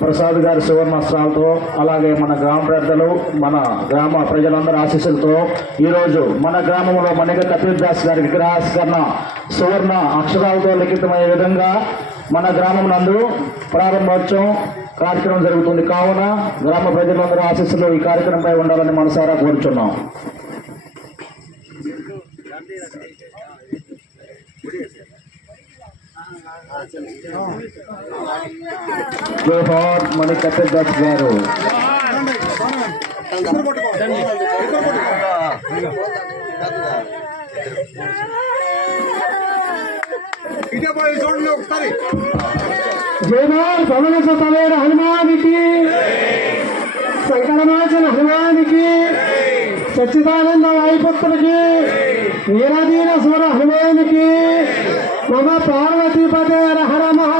ప్రసాద్ గారి సువర్ణాస్త్రాలతో అలాగే మన గ్రామ పెద్దలు మన గ్రామ ప్రజలందరి ఆశీస్సులతో ఈరోజు మన గ్రామంలో మణిగ కపిల్ దాస్ గారి విగ్రహావిష్కరణ సువర్ణ అక్షరాలతో లిఖితమయ్యే విధంగా మన గ్రామం నందు ప్రారంభోత్సవం కార్యక్రమం జరుగుతుంది. కావున గ్రామ ప్రజలందరూ ఆశీస్సులు ఈ కార్యక్రమంపై ఉండాలని మనసారా కోరుచున్నాం. జోహార్ మణి కపిల్ దాస్ గారు. జయమాల్ పవన సతవేర హనుమానికి, శంకరనాచన హనుమానికి, సచ్చిదానంద వాయుపుత్రుడికి, వీరధీర స్వర హనుమానికి, మమ పార్వతీపతే హర మహా